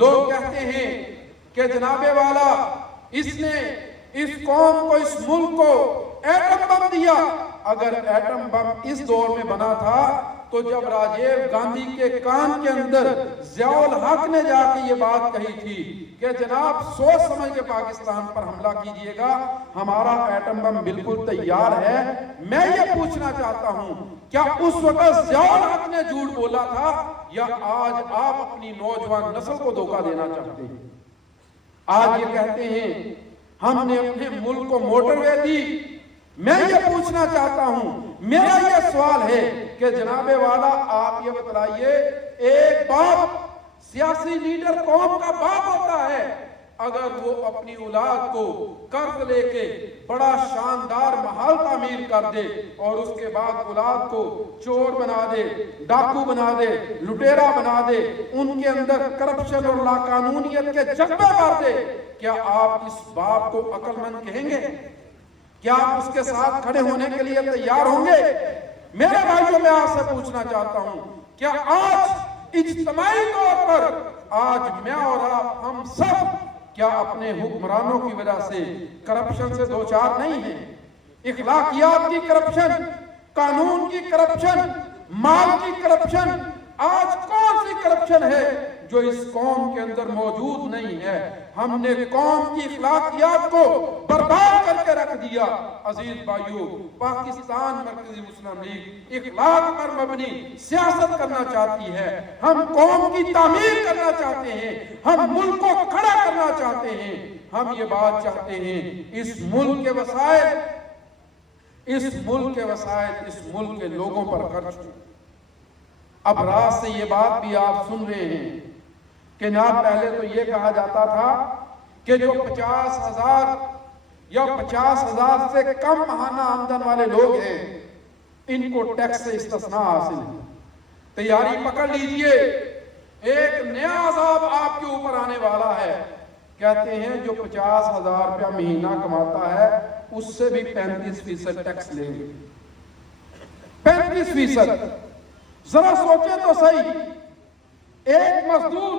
لوگ کہتے ہیں کہ جناب والا اس نے اس قوم کو، اس ملک کو ایٹم بم دیا۔ اگر ایٹم بم اس دور میں بنا تھا تو جب راجیو گاندھی کے کان کے اندر ضیاء الحق نے جا کے یہ بات کہی تھی کہ جناب سوچ سمجھ کے پاکستان پر حملہ کیجئے گا، ہمارا ایٹم بم بالکل تیار ہے، میں یہ پوچھنا چاہتا ہوں کیا اس وقت ضیاء الحق نے جھوٹ بولا تھا یا آج آپ اپنی نوجوان نسل کو دھوکہ دینا چاہتے ہیں؟ آج یہ کہتے ہیں ہم نے اپنے ملک کو موٹر وے دی۔ میں یہ پوچھنا چاہتا ہوں، میرا یہ سوال ہے کہ جناب والا آپ یہ بتلائیے، ایک باپ، سیاسی لیڈر قوم کا باپ ہوتا ہے، اگر وہ اپنی اولاد کو قرض لے کے بڑا شاندار محل تعمیر کر دے اور اس کے بعد اولاد کو چور بنا دے، ڈاکو بنا دے، لٹیرا بنا دے، ان کے اندر کرپشن اور لاقانونیت کے جذبے مار دے، کیا آپ اس باپ کو عقل مند کہیں گے؟ کیا آپ اس کے ساتھ کھڑے ہونے کے لیے تیار ہوں گے؟ میرے بھائیوں، میں آپ سے پوچھنا چاہتا ہوں، کیا آج اجتماعی طور پر آج میں اور آپ ہم سب کیا اپنے حکمرانوں کی وجہ سے کرپشن سے دوچار نہیں ہیں؟ اخلاقیات کی کرپشن، قانون کی کرپشن، مال کی کرپشن، آج کون سی کرپشن ہے جو اس قوم کے اندر موجود نہیں ہے؟ ہم نے قوم کی اخلاقیات کو برباد کر کے رکھ دیا۔ عزیز بھائیو، پاکستان مرکزی مسلم لیگ اخلاق پر مبنی سیاست کرنا چاہتی ہے، ہم قوم کی تعمیر کرنا چاہتے ہیں، ہم ملک کو کھڑا کرنا چاہتے ہیں، ہم یہ بات چاہتے ہیں اس ملک کے وسائل، اس ملک کے وسائل اس ملک کے لوگوں پر خرچ ہوں۔ اب رات سے یہ بات بھی آپ سن رہے ہیں کہ جناب پہلے تو یہ کہا جاتا تھا کہ جو 50,000 یا 50,000 سے کم ماہانہ آمدن والے لوگ ہیں ان کو ٹیکس سے استثناء حاصل ہے۔ تیاری پکڑ لیجئے، ایک نیا عذاب آپ کے اوپر آنے والا ہے۔ کہتے ہیں جو 50,000 روپیہ مہینہ کماتا ہے اس سے بھی 35% ٹیکس لیں گے۔ 35%! ذرا سوچیں تو صحیح، ایک مزدور،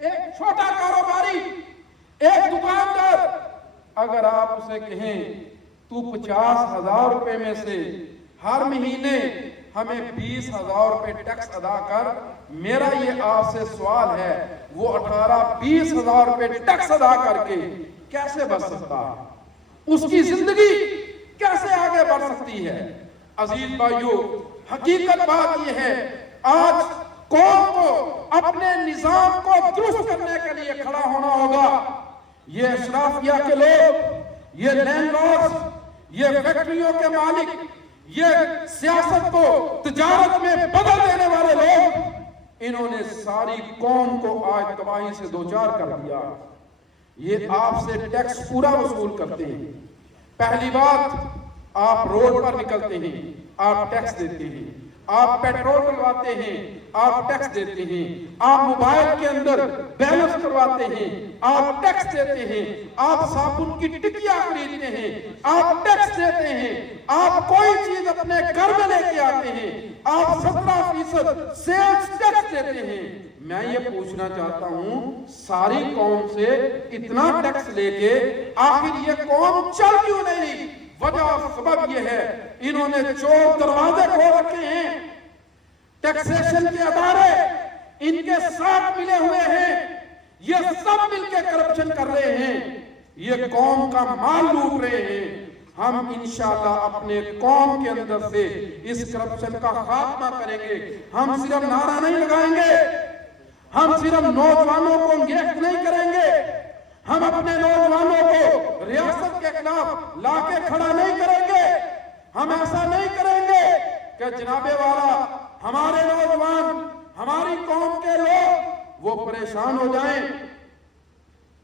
ایک چھوٹا کاروباری، ایک دکاندار، اگر آپ اسے کہیں تو 50,000 روپے میں سے ہر مہینے ہمیں 20,000 روپے ٹیکس ادا کر، میرا یہ آپ سے سوال ہے وہ 18-20,000 روپے ٹیکس ادا کر کے کیسے بچ سکتا ہے؟ اس کی زندگی کیسے آگے بڑھ سکتی ہے؟ عزیز بھائیو، حقیقت بات یہ ہے آج قوم کو اپنے نظام کو درست کرنے کے لیے کھڑا ہونا ہوگا۔ یہ اشرافیہ کے لوگ، یہ لینڈ لارڈز، یہ فیکٹریوں کے مالک، یہ سیاست کو تجارت میں بدل دینے والے لوگ، انہوں نے ساری قوم کو آج تباہی سے دوچار کر دیا۔ یہ آپ سے ٹیکس پورا وصول کرتے ہیں۔ پہلی بات، آپ روڈ پر نکلتے ہیں، آپ ٹیکس دیتے ہیں، آپ پیٹرول ڈلواتے ہیں، آپ ٹیکس دیتے ہیں، آپ موبائل کے اندر بیلنس کرواتے ہیں، آپ ٹیکس دیتے ہیں، آپ صابن کی ٹکیاں خریدتے ہیں، آپ ٹیکس دیتے ہیں، آپ کوئی چیز اپنے گھر میں لے کے آتے ہیں، آپ 17% سیلز ٹیکس دیتے ہیں۔ میں یہ پوچھنا چاہتا ہوں ساری قوم سے اتنا ٹیکس لے کے آخر یہ قوم چل کیوں نہیں؟ وجہ اور سبب یہ ہے انہوں نے چور دروازے کھول رکھے ہیں، ٹیکسیشن کے ادارے ان کے ساتھ ملے ہوئے ہیں، یہ سب مل کے کرپشن کر رہے ہیں، یہ قوم کا مال لوٹ رہے ہیں۔ ہم انشاءاللہ اپنے قوم کے اندر سے اس کرپشن کا خاتمہ کریں گے۔ ہم صرف نعرہ نہیں لگائیں گے، ہم صرف نوجوانوں کو انگیخت نہیں کریں گے، ہم اپنے نوجوانوں کو ریاست کے خلاف لا کے کھڑا نہیں کریں گے۔ ہم ایسا نہیں کریں گے کہ جناب والا ہمارے نوجوان، ہماری قوم کے لوگ وہ پریشان ہو جائیں۔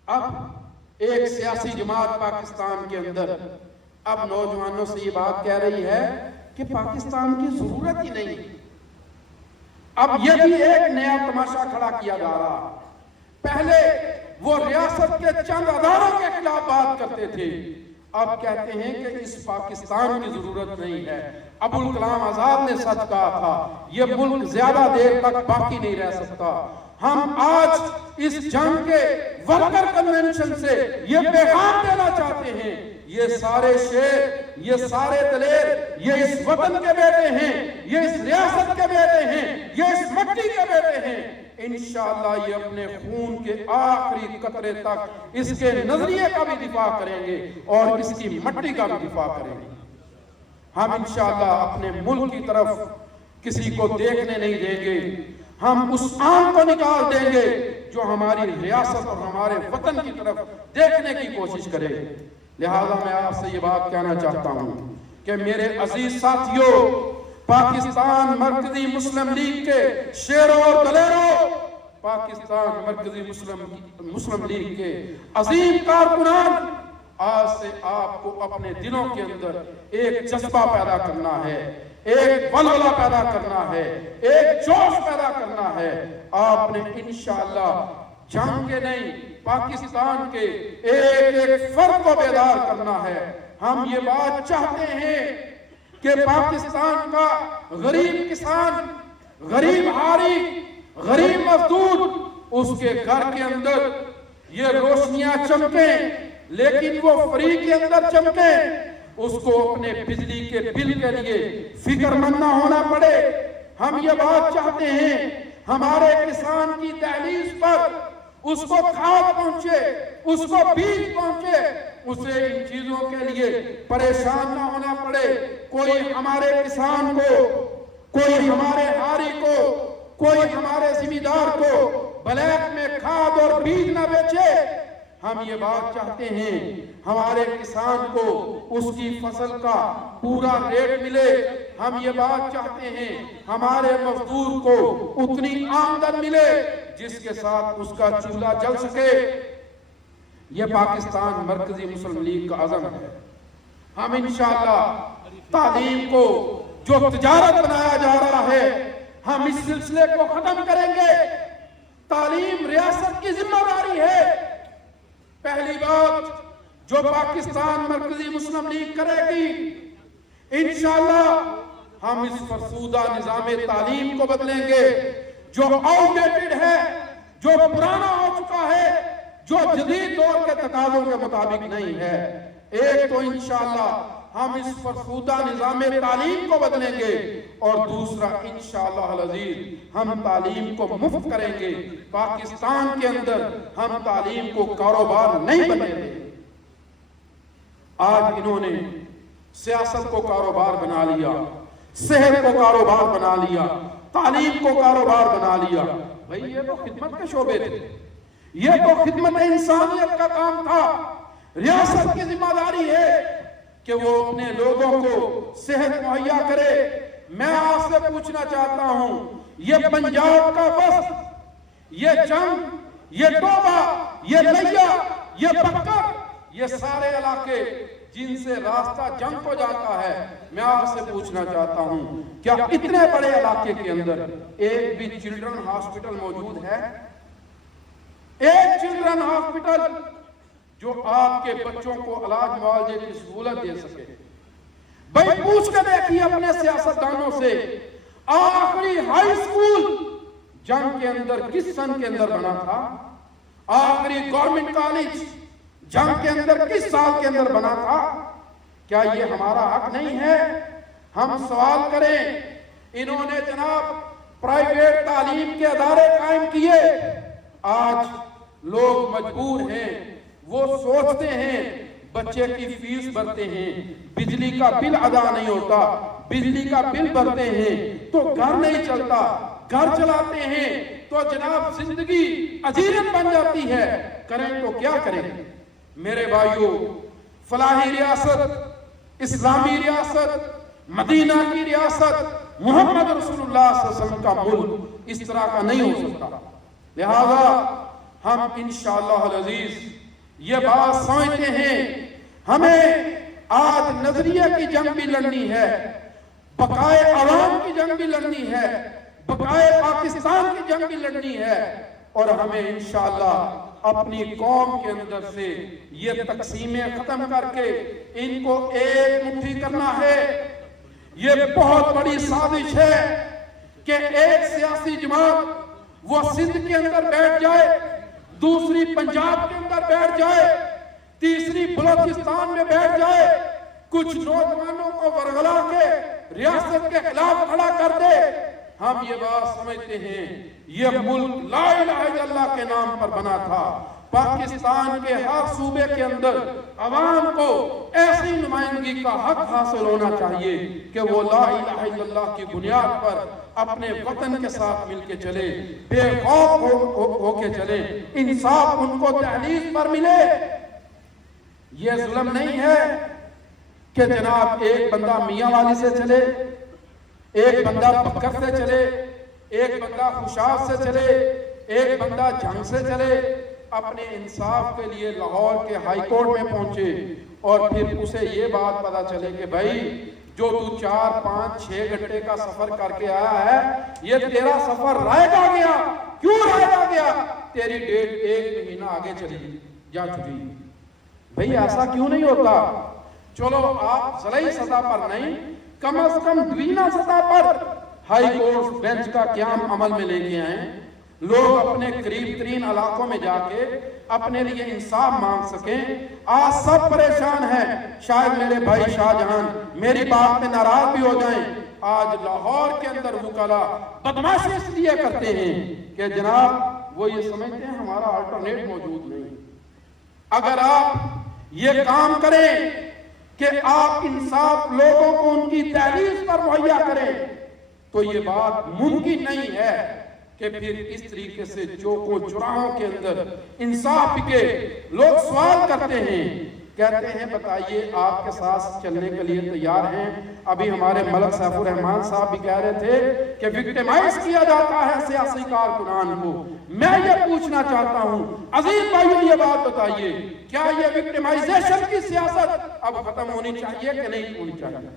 اب ایک سیاسی جماعت پاکستان کے اندر اب نوجوانوں سے یہ بات کہہ رہی ہے کہ پاکستان کی ضرورت ہی نہیں۔ اب یہ بھی ایک نیا تماشا کھڑا کیا جا رہا۔ پہلے وہ ریاست کے چند اداروں کے خلاف بات کرتے تھے، اب کہتے ہیں کہ اس پاکستان کی ضرورت نہیں ہے۔ ابوالکلام آزاد نے سچ کہا تھا، یہ ملک زیادہ دیر تک باقی نہیں رہ سکتا۔ ہم آج اس جنگ کے ورکر کنونشن سے یہ پیغام دینا چاہتے ہیں، یہ سارے شیر، یہ سارے دلیر، یہ اس وطن کے بیٹے ہیں، یہ اس ریاست کے بیٹے ہیں، یہ اس مٹی کے بیٹے ہیں، انشاءاللہ یہ اپنے خون کے آخری قطرے تک اس کے نظریے کا بھی دفاع کریں گے اور اس کی مٹی کا بھی دفاع کریں گے۔ ہم انشاءاللہ اپنے ملک کی طرف کسی کو دیکھنے نہیں دیں گے، ہم اس آنکھ کو نکال دیں گے جو ہماری ریاست اور ہمارے وطن کی طرف دیکھنے کی کوشش کرے۔ لہذا میں آپ سے یہ بات کہنا چاہتا ہوں کہ میرے عزیز ساتھیوں، پاکستان مرکزی مسلم لیگ کے شیروں اور دلیروں، پاکستان مرکزی مسلم لیگ کے عظیم کارکنان، آج سے آپ کو اپنے دلوں کے اندر ایک جذبہ پیدا کرنا ہے، ایک ولولہ پیدا کرنا ہے، ایک جوش پیدا کرنا ہے۔ آپ نے انشاءاللہ جنگ کے نہیں، پاکستان کے ایک ایک فرد کو بیدار کرنا ہے۔ ہم یہ بات چاہتے ہیں کہ پاکستان کا غریب کسان، غریب حاری، غریب مزدور، اس کے گھر کے اندر یہ روشنیاں چمکیں، لیکن وہ فری کے اندر چمکیں، اس کو اپنے بجلی کے بل کے لیے فکر مند نہ ہونا پڑے۔ ہم یہ بات چاہتے ہیں ہمارے کسان کی دہلیز پر اس کو کھاد پہنچے، اس کو بیج پہنچے، اسے ان چیزوں کے لیے پریشان نہ ہونا پڑے۔ کوئی ہمارے کسان کو، کوئی ہمارے ہاری کو، کوئی ہمارے زمیندار کو بلیک میں کھاد اور بیج نہ بیچے۔ ہم یہ بات چاہتے ہیں ہمارے کسان کو اس کی فصل کا پورا ریٹ ملے۔ ہم یہ بات چاہتے ہیں ہمارے مزدور کو اتنی آمدن ملے جس کے ساتھ اس کا چولہا جل سکے۔ یہ پاکستان مرکزی مسلم لیگ کا عزم ہے۔ ہم انشاءاللہ تعلیم کو جو تجارت بنایا جا رہا ہے، ہم اس سلسلے کو ختم کریں گے۔ تعلیم ریاست کی ذمہ داری ہے۔ پہلی بات جو پاکستان مرکزی مسلم لیگ کرے گی، انشاءاللہ ہم اس فرسودہ نظام تعلیم کو بدلیں گے جو آؤٹ ڈیٹڈ ہے، جو پرانا ہو چکا ہے، جو جدید دور کے تقاضوں کے مطابق نہیں ہے۔ ایک تو انشاءاللہ ہم اس فرسودہ نظام تعلیم کو بدلیں گے، اور دوسرا انشاءاللہ العزیز ہم تعلیم کو مفت کریں گے۔ پاکستان کے اندر ہم تعلیم کو کاروبار نہیں بنیں گے۔ آج انہوں نے سیاست کو کاروبار بنا لیا، صحت کو کاروبار بنا لیا، تعلیم کو کاروبار بنا لیا۔ بھئی یہ تو خدمت کے شعبے تھے، یہ تو خدمت انسانیت کا کام تھا۔ ریاست کی ذمہ داری ہے کہ وہ اپنے لوگوں کو صحت مہیا کرے۔ میں آپ سے پوچھنا چاہتا ہوں، یہ پنجاب کا وسط، یہ جنگ، یہ ٹوبہ، یہ لیا، یہ بکر، یہ سارے علاقے جن سے راستہ جنگ کو جاتا ہے، میں آپ سے پوچھنا چاہتا ہوں کیا اتنے بڑے علاقے کے اندر ایک بھی چلڈرن ہاسپٹل موجود ہے؟ ایک چلڈرن ہاسپٹل جو آپ کے بچوں کو علاج معالجے کی سہولت دے سکے؟ بھائی پوچھ کے دیکھیے اپنے سیاستدانوں سے، آخری ہائی اسکول جنگ کے اندر کس سن کے اندر بنا تھا؟ آخری گورنمنٹ کالج جنگ کے اندر کس سال کے اندر بنا تھا؟ کیا یہ ہمارا حق نہیں ہے؟ ہم سوال کریں، انہوں نے جناب پرائیویٹ تعلیم کے ادارے قائم کیے، آج لوگ مجبور ہیں، وہ سوچتے ہیں بچے کی فیس بھرتے ہیں، بجلی کا بل ادا نہیں ہوتا، بجلی کا بل بھرتے ہیں تو گھر نہیں چلتا، گھر چلاتے ہیں تو جناب زندگی اجیرت بن جاتی ہے، کریں تو کیا کریں؟ میرے بھائیوں، فلاحی ریاست، اسلامی ریاست، مدینہ کی ریاست، محمد رسول اللہ صلی اللہ علیہ وسلم کا ملک اس طرح کا نہیں ہو سکتا۔ لہذا ہم انشاءاللہ العزیز یہ بات سمجھتے ہیں، ہمیں آج نظریے کی جنگ بھی لڑنی ہے، بقائے عوام کی جنگ بھی لڑنی ہے، بقائے پاکستان کی جنگ بھی لڑنی ہے، اور ہمیں انشاءاللہ اپنی قوم کے اندر سے یہ تقسیمیں ختم کر کے ان کو ایک مٹھی کرنا ہے۔ یہ بہت بڑی سازش ہے کہ ایک سیاسی جماعت وہ سندھ کے اندر بیٹھ جائے، دوسری پنجاب کے اندر بیٹھ جائے، تیسری بلوچستان میں بیٹھ جائے، کچھ نوجوانوں کو ورغلا کے ریاست کے خلاف کھڑا کر دے، ہم یہ بات سمجھتے ہیں یہ ملک لا الہ الا اللہ کے نام پر بنا تھا۔ پاکستان کے ہر صوبے کے اندر عوام کو ایسی نمائندگی کا حق حاصل ہونا چاہیے کہ وہ لا الہ الا اللہ کی بنیاد پر اپنے وطن کے ساتھ مل کے چلے، بے خوف ہو کے چلے، انصاف ان کو تحریف پر ملے۔ یہ ظلم نہیں ہے کہ جناب ایک بندہ میاں والی سے چلے، ایک بندہ بکر سے چلے، ایک بندہ خوشاب سے چلے، ایک بندہ جھنگ سے چلے، اپنے انصاف کے لیے لاہور کے ہائی کورٹ میں پہنچے اور پھر اسے یہ بات پتا چلے کہ بھائی جو تو 4 5 6 گھنٹے کا سفر کر کے آیا ہے یہ تیرا سفر رائگا گیا۔ کیوں رائگا گیا؟ تیری ڈیٹ 1 مہینہ آگے چلی جا چکی۔ بھئی ایسا کیوں نہیں ہوتا؟ چلو آپ ضلعی سطح پر نہیں، کم از کم دوینہ سطح پر ہائی کورٹ بینچ کا قیام عمل میں لے کے آئیں، لوگ اپنے قریب ترین علاقوں میں جا کے اپنے لیے انصاف مانگ سکیں۔ آج سب پریشان ہیں، شاید میرے بھائی شاہ جہاں میری بات میں ناراض بھی ہو جائیں، آج لاہور کے اندر وکلا بدماشی اس لیے کرتے ہیں کہ جناب وہ یہ سمجھتے ہیں ہمارا آلٹرنیٹ موجود نہیں۔ اگر آپ یہ کام کریں کہ آپ انصاف لوگوں کو ان کی تحریر پر مہیا کریں تو یہ بات ممکن نہیں ہے کہ پھر اس طریقے سے چوکوں چوراہوں کے اندر انصاف کے لوگ سوال کرتے ہیں، کہتے ہیں بتائیے آپ کے ساتھ چلنے کے لیے تیار ہیں۔ ابھی ہمارے ملک سیف الرحمان صاحب بھی کہہ رہے تھے کہ وکٹمائز کیا جاتا ہے سیاسی کارکنان کو۔ میں یہ پوچھنا چاہتا ہوں عزیز بھائیوں، یہ بات بتائیے کیا یہ وکٹمائزیشن کی سیاست اب ختم ہونی چاہیے کہ نہیں ہونی چاہیے؟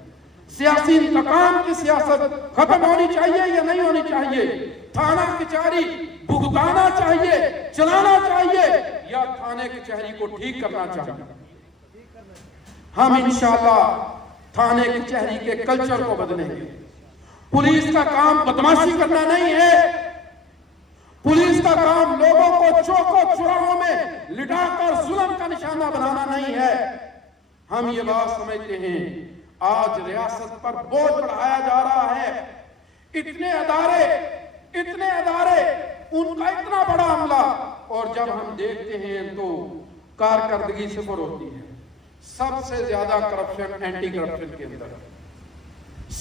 سیاسی انتقام کی سیاست ختم ہونی چاہیے یا نہیں ہونی چاہیے؟ تھانہ کچہری بھگتانا چاہیے، چلانا چاہیے، یا تھانے کچہری کو ٹھیک کرنا چاہیے؟ ہم انشاءاللہ تھانے کچہری کے کلچر کو بدلیں گے۔ پولیس کا کام بدماشی کرنا نہیں ہے، پولیس کا کام لوگوں کو چوکوں چوراہوں میں لٹا کر ظلم کا نشانہ بنانا نہیں ہے۔ ہم یہ بات سمجھتے ہیں آج ریاست پر بوجھ بڑھایا جا رہا ہے، اتنے ادارے ان کا اتنا بڑا عملہ، اور جب ہم دیکھتے ہیں تو کارکردگی صفر ہوتی ہے۔ سب سے زیادہ کرپشن اینٹی کرپشن کے اندر،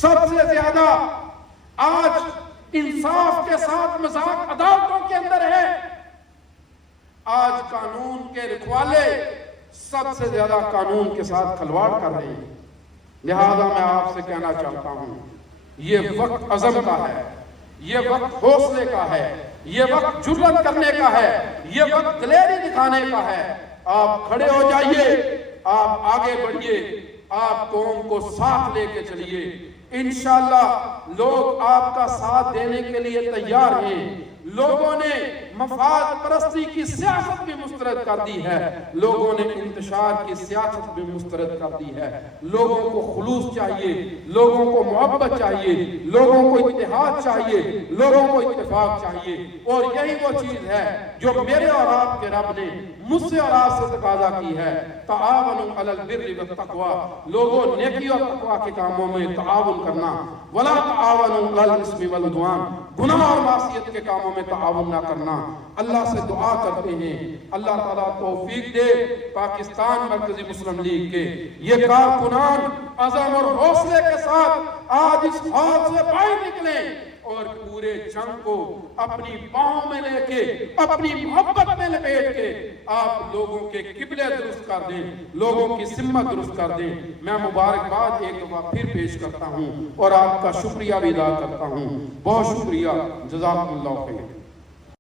سب سے زیادہ آج انصاف کے ساتھ مذاق عدالتوں کے اندر ہے۔ آج قانون کے رکھوالے سب سے زیادہ قانون کے ساتھ کھلواڑ کر رہے ہیں۔ لہذا میں آپ سے کہنا چاہتا ہوں یہ وقت عزم کا ہے، یہ وقت حوصلے کا ہے، یہ وقت جرأت کرنے کا ہے، یہ وقت دلیری دکھانے کا ہے۔ آپ کھڑے ہو جائیے، آپ آگے بڑھیے، آپ قوم کو ساتھ لے کے چلیے۔ انشاءاللہ لوگ آپ کا ساتھ دینے کے لیے تیار ہیں۔ لوگوں نے مفاد پرستی کی سیاست بھی مسترد کر دی ہے، لوگوں نے انتشار کی سیاست بھی مسترد کر دی ہے۔ لوگوں کو خلوص چاہیے، لوگوں کو محبت چاہیے، لوگوں کو اتحاد چاہیے، لوگوں کو اتفاق چاہیے، اور یہی وہ چیز ہے جو میرے اور آپ کے رب نے مجھ سے اور آپ سے تقاضا کی ہے۔ تعاونوا علی البر والتقوی، لوگوں نیکی اور تقوی کے کاموں میں تعاون کرنا، ولا تعاونوا علی الاثم والعدوان، گناہ اور معصیت کے کاموں میں تعاون نہ کرنا۔ اللہ سے دعا کرتے ہیں اللہ تعالیٰ توفیق دے پاکستان مرکزی مسلم لیگ کے یہ کارکنان عزم اور حوصلے کے ساتھ آج اس حال سے باہر نکلیں اور پورے جنگ کو اپنی باہوں میں لے کے، اپنی محبت میں لپیٹ کے آپ لوگوں کے قبلے درست کر دیں، لوگوں کی سمت درست کر دیں۔ میں مبارکباد ایک دفعہ پھر پیش کرتا ہوں اور آپ کا شکریہ بھی ادا کرتا ہوں۔ بہت شکریہ، جزاکم اللہ خیر۔